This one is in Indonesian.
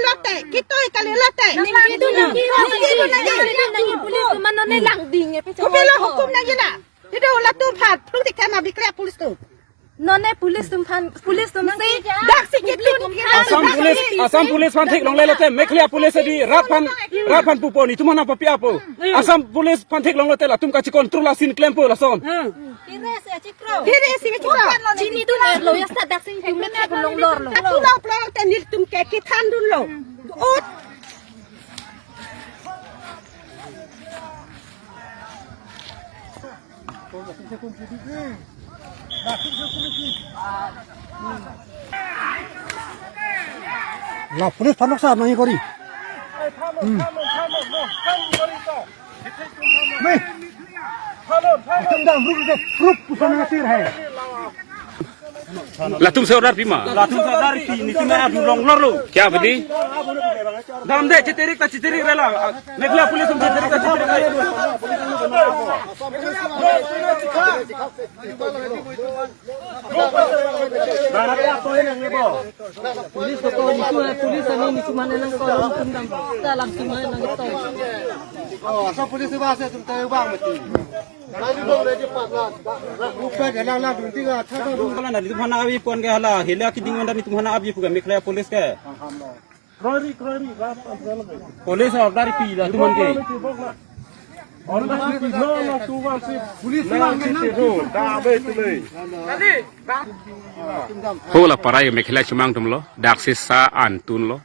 lote, kita kali lote. Itu nanti polis mana nih langding ya Kau bela hukum lagi nak. Tidak ulah tu pat, perlu dikena bikra polis tu. none polis tumsi Dak sikit tu. Asam pulis pantik long lelote meklia pulis di rapan pupo ni tuman apa piapo. Asam pulis pantik long lelote la tum kaci kontrol asin klempo la som. Kiri si cikro. sini tu lo ya sadak sing jumet aku long lor lo Aku nak pelang tenir tum kaki tan dulu. Ut. La pulis panok sah nangi kori. Mai. Tendang rup pusana ngasir hai. La tum seorang pima. La tum seorang pi ni tum ada long lor lo. Kya bedi? Dam de citerik rela. Meklia pulis tum citerik ta citerik. polis ko polis ani ni cuma nang ko tundam dalam cuma nang to Asam pulis bahasa tu tahu bang mesti. Rupa jalan lah dulu tiga. Kalau nanti tuh mana abi puan ke hala, hilang kiding mana itu mana abi puan meklia polis ke. Polis dari pi dah tuman ke. Hola parai meklia cumang tum lo, dak sisa antun lo.